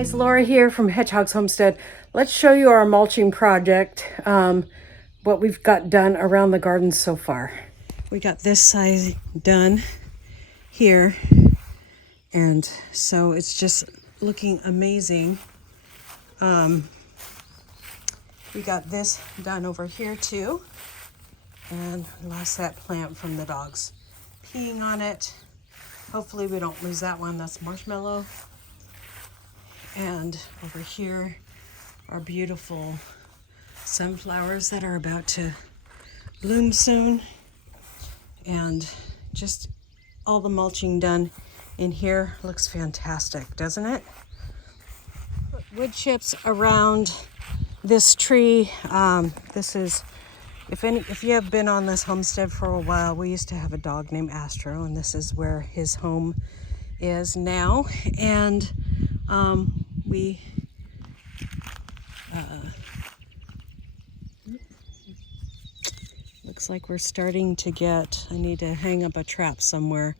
Guys, Laura here from Hedgehog's Homestead. Let's show you our mulching project, what we've got done around the garden so far. We got this size done here, and so it's just looking amazing. We got this done over here too, and we lost that plant from the dogs peeing on it. Hopefully we don't lose that one. That's marshmallow. And over here are beautiful sunflowers that are about to bloom soon. And just all the mulching done in here looks fantastic, doesn't it? Wood chips around this tree. This is, if you have been on this homestead for a while, we used to have a dog named Astro, and this is where his home is now. And we looks like we're starting to get, I need to hang up a trap somewhere.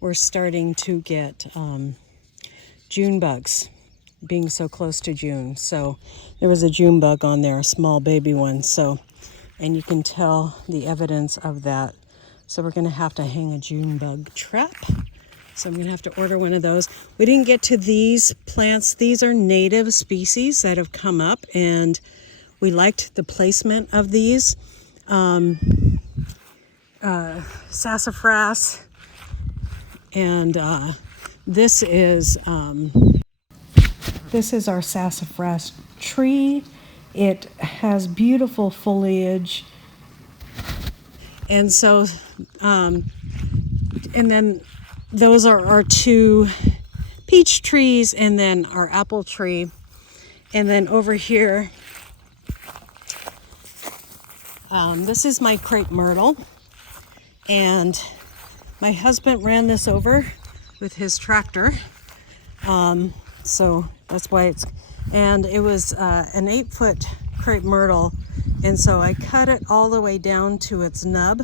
We're starting to get June bugs, being so close to June. So there was a June bug on there, a small baby one. So, and you can tell the evidence of that. So we're gonna have to hang a June bug trap. So I'm gonna have to order one of those. We didn't get to these plants. These are native species that have come up, and we liked the placement of these. Sassafras, and this is our sassafras tree. It has beautiful foliage, and so and then those are our two peach trees, and then our apple tree. And then over here, this is my crepe myrtle, and my husband ran this over with his tractor. So that's why and it was an 8-foot crepe myrtle, and so I cut it all the way down to its nub.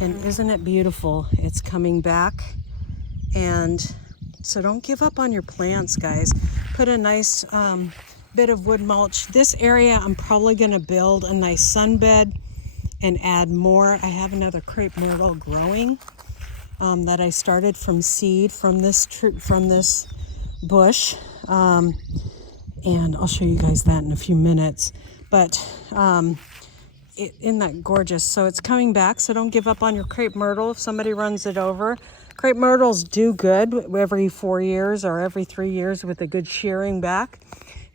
And isn't it beautiful? It's coming back. And so don't give up on your plants, guys. Put a nice bit of wood mulch. This area I'm probably going to build a nice sunbed and add more. I have another crepe myrtle growing that I started from seed from this bush, and I'll show you guys that in a few minutes. But isn't that gorgeous? So it's coming back. So don't give up on your crepe myrtle if somebody runs it over. Crepe myrtles do good every 4 years or every 3 years with a good shearing back.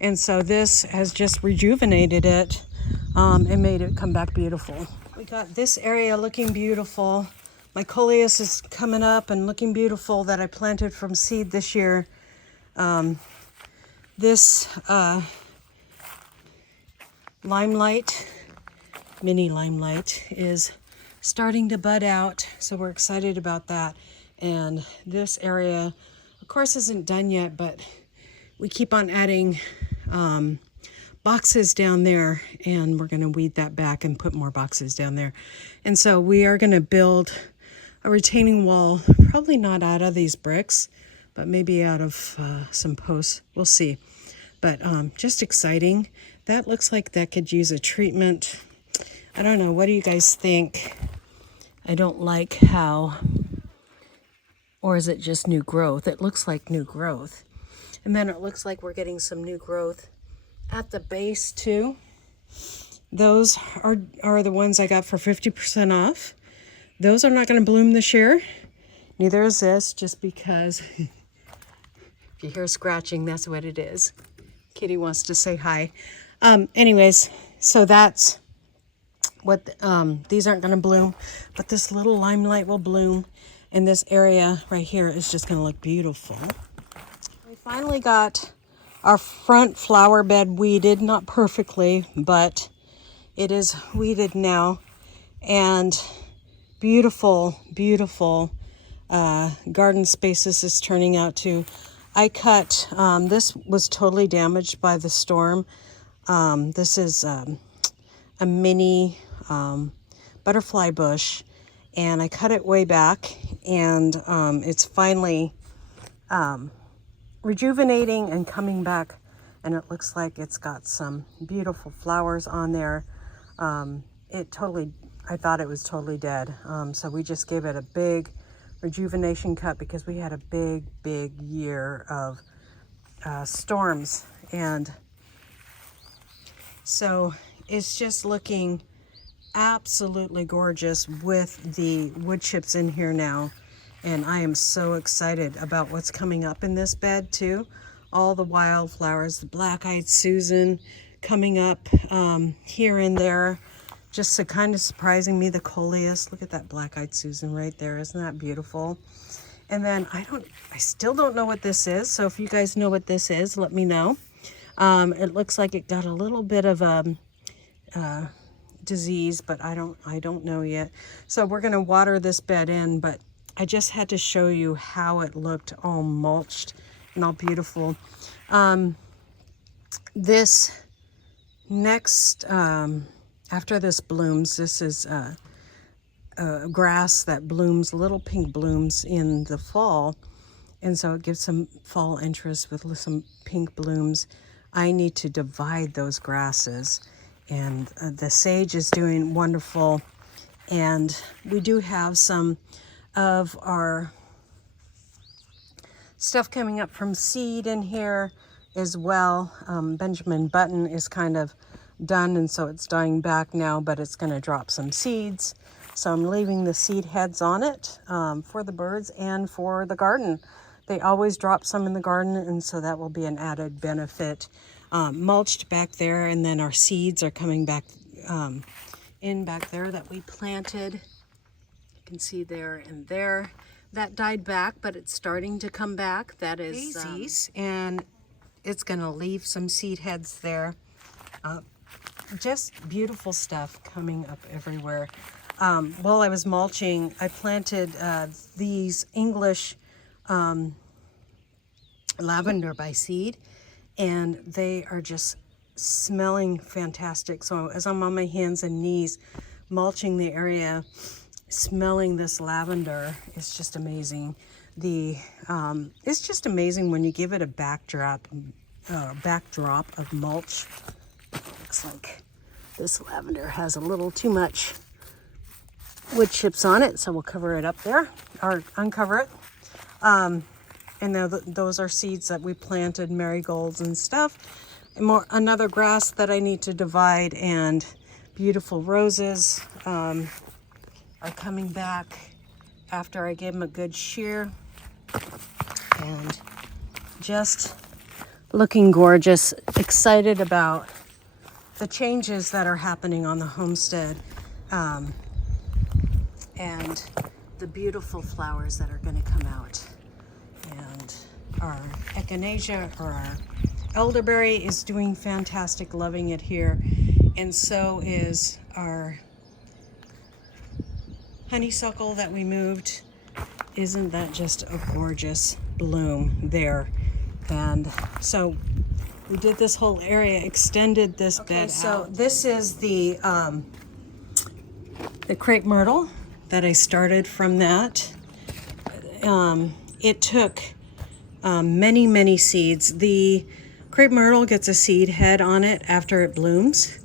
And so this has just rejuvenated it and made it come back beautiful. We got this area looking beautiful. My coleus is coming up and looking beautiful that I planted from seed this year. This limelight, mini limelight, is starting to bud out. So we're excited about that. And this area, of course, isn't done yet, but we keep on adding boxes down there, and we're going to weed that back and put more boxes down there. And so we are going to build a retaining wall, probably not out of these bricks, but maybe out of some posts. We'll see. But just exciting. That looks like that could use a treatment. I don't know. What do you guys think? I don't like how... Or is it just new growth? It looks like new growth. And then it looks like we're getting some new growth at the base too. Those are the ones I got for 50% off. Those are not going to bloom this year. Neither is this, just because if you hear scratching, that's what it is. Kitty wants to say hi. Anyways, so that's what these aren't going to bloom, but this little limelight will bloom. And this area right here is just going to look beautiful. We finally got our front flower bed weeded, not perfectly, but it is weeded now. And beautiful, beautiful garden space this is turning out to. I cut, this was totally damaged by the storm. This is a mini butterfly bush. And I cut it way back, and it's finally rejuvenating and coming back, and it looks like it's got some beautiful flowers on there. I thought it was totally dead. So we just gave it a big rejuvenation cut because we had a big year of storms. And so it's just looking absolutely gorgeous with the wood chips in here now. And I am so excited about what's coming up in this bed too. All the wildflowers, the black-eyed Susan coming up here and there. Just so kind of surprising me, the coleus. Look at that black-eyed Susan right there. Isn't that beautiful? And then I still don't know what this is. So if you guys know what this is, let me know. It looks like it got a little bit of a disease, but I don't know yet. So we're gonna water this bed in, but I just had to show you how it looked all mulched and all beautiful. This next, after this blooms, this is a grass that blooms, little pink blooms in the fall. And so it gives some fall interest with some pink blooms. I need to divide those grasses. And the sage is doing wonderful. And we do have some of our stuff coming up from seed in here as well. Benjamin Button is kind of done, and so it's dying back now, but it's going to drop some seeds. So I'm leaving the seed heads on it for the birds and for the garden. They always drop some in the garden, and so that will be an added benefit. Mulched back there, and then our seeds are coming back in back there that we planted. You can see there and there. That died back, but it's starting to come back. That is daisies, and it's going to leave some seed heads there. Just beautiful stuff coming up everywhere. While I was mulching, I planted these English lavender by seed, and they are just smelling fantastic. So as I'm on my hands and knees mulching the area, smelling this lavender is just amazing. It's just amazing when you give it a backdrop of mulch. Looks like this lavender has a little too much wood chips on it, so we'll cover it up there or uncover it. And those are seeds that we planted, marigolds and stuff. And another grass that I need to divide, and beautiful roses are coming back after I gave them a good shear. And just looking gorgeous. Excited about the changes that are happening on the homestead, and the beautiful flowers that are going to come out. And our echinacea, or our elderberry, is doing fantastic, loving it here. And so is our honeysuckle that we moved. Isn't that just a gorgeous bloom there? And so we did this whole area, extended this bed out. So this is the crepe myrtle that I started from that. It took many seeds. The crepe myrtle gets a seed head on it after it blooms.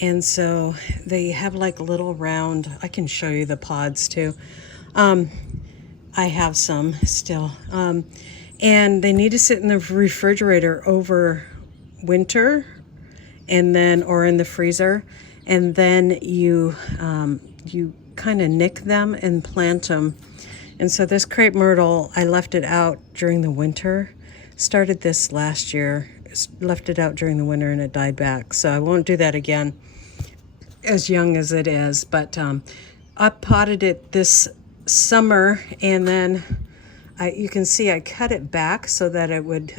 And so they have like little round, I can show you the pods too. I have some still. And they need to sit in the refrigerator over winter, and then, or in the freezer. And then you kind of nick them and plant them. And so this crepe myrtle, I left it out during the winter. Started this last year, left it out during the winter, and it died back. So I won't do that again, as young as it is. But I potted it this summer, and then you can see I cut it back so that it would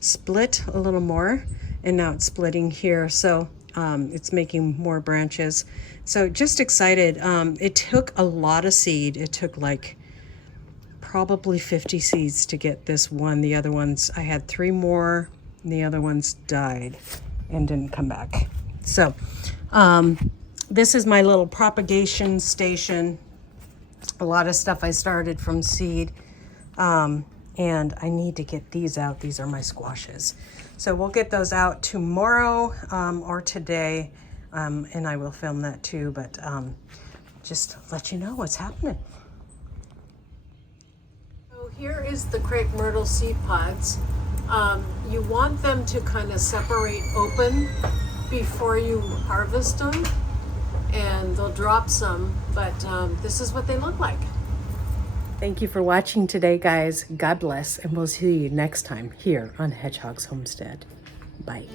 split a little more, and now it's splitting here. So it's making more branches. So just excited. It took a lot of seed. It took like probably 50 seeds to get this one. The other ones, I had 3 more, and the other ones died and didn't come back. So this is my little propagation station. A lot of stuff I started from seed. And I need to get these out. These are my squashes. So we'll get those out tomorrow or today, and I will film that too, but just let you know what's happening. So here is the crepe myrtle seed pods. You want them to kind of separate open before you harvest them, and they'll drop some, but this is what they look like. Thank you for watching today, guys. God bless, and we'll see you next time here on Hedgehog's Homestead. Bye.